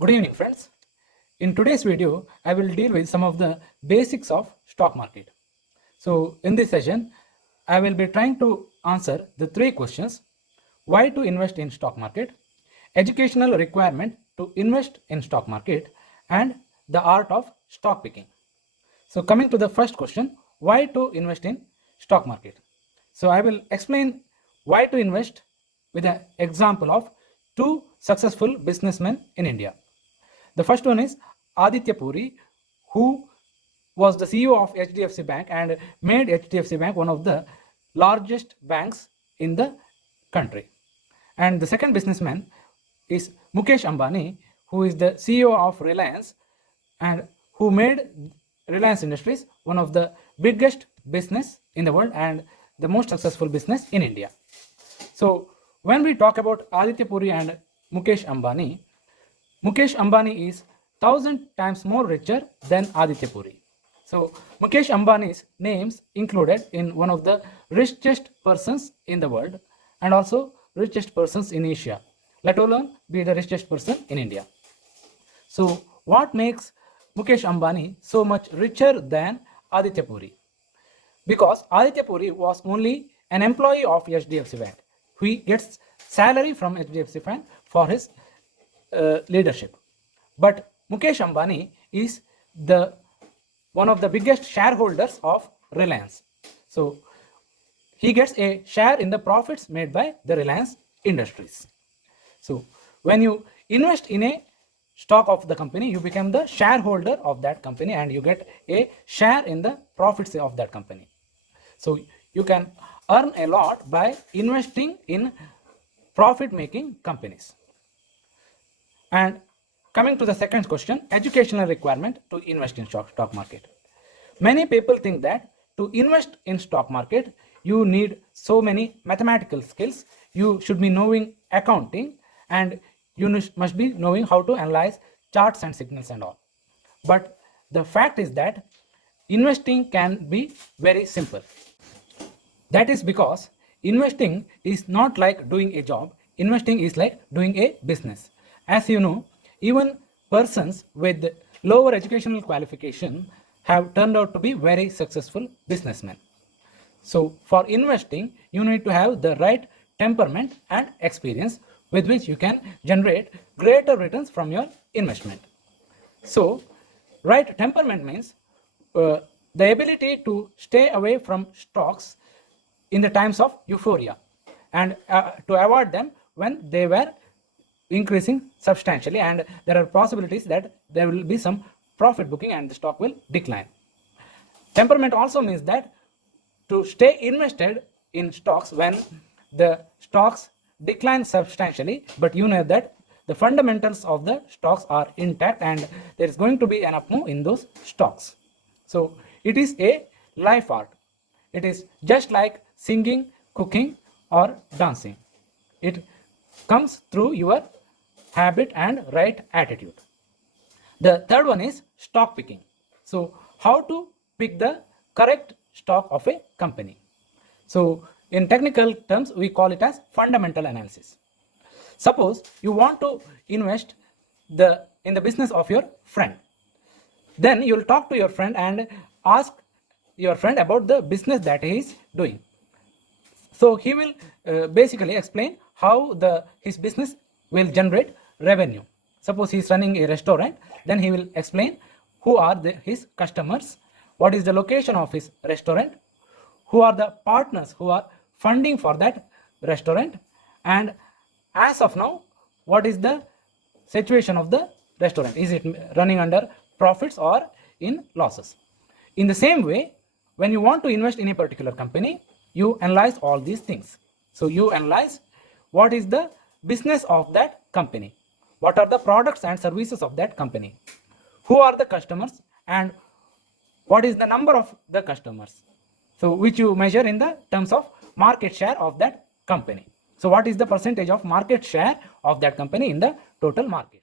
Good evening, friends. In today's video, I will deal with some of the basics of stock market. So in this session, I will be trying to answer the three questions: why to invest in stock market, educational requirement to invest in stock market, and the art of stock picking. So coming to the first question, why to invest in stock market? So I will explain why to invest with an example of two successful businessmen in India. The first one is Aditya Puri, who was the CEO of HDFC Bank and made HDFC Bank one of the largest banks in the country. And the second businessman is Mukesh Ambani, who is the CEO of Reliance and who made Reliance Industries one of the biggest business in the world and the most successful business in India. So when we talk about Aditya Puri and Mukesh Ambani is 1,000 times more richer than Aditya Puri. So Mukesh Ambani's names included in one of the richest persons in the world and also richest persons in Asia, let alone be the richest person in India. So what makes Mukesh Ambani so much richer than Aditya Puri? Because Aditya Puri was only an employee of HDFC Bank. He gets salary from HDFC Bank for his leadership. But Mukesh Ambani is the one of the biggest shareholders of Reliance. So he gets a share in the profits made by the Reliance Industries. So when you invest in a stock of the company, you become the shareholder of that company and you get a share in the profits of that company. So you can earn a lot by investing in profit making companies. And coming to the second question, educational requirement to invest in stock market. Many people think that to invest in stock market, you need so many mathematical skills. You should be knowing accounting and you must be knowing how to analyze charts and signals and all. But the fact is that investing can be very simple. That is because investing is not like doing a job. Investing is like doing a business. As you know, even persons with lower educational qualification have turned out to be very successful businessmen. So for investing, you need to have the right temperament and experience with which you can generate greater returns from your investment. So right temperament means the ability to stay away from stocks in the times of euphoria and to avoid them when they were increasing substantially and there are possibilities that there will be some profit booking and the stock will decline. Temperament also means that to stay invested in stocks when the stocks decline substantially, but you know that the fundamentals of the stocks are intact and there is going to be an up move in those stocks. So it is a life art. It is just like singing, cooking, or dancing. It comes through your habit and right attitude. The third one is stock picking. So how to pick the correct stock of a company. So in technical terms, we call it as fundamental analysis. Suppose you want to invest in the business of your friend. Then you will talk to your friend and ask your friend about the business that he is doing. So he will basically explain how his business will generate revenue. Suppose he is running a restaurant, then he will explain who are his customers, what is the location of his restaurant, who are the partners who are funding for that restaurant, and as of now, what is the situation of the restaurant? Is it running under profits or in losses? In the same way, when you want to invest in a particular company, you analyze all these things. So you analyze what is the business of that company, what are the products and services of that company, who are the customers, and what is the number of the customers. So which you measure in the terms of market share of that company. So what is the percentage of market share of that company in the total market?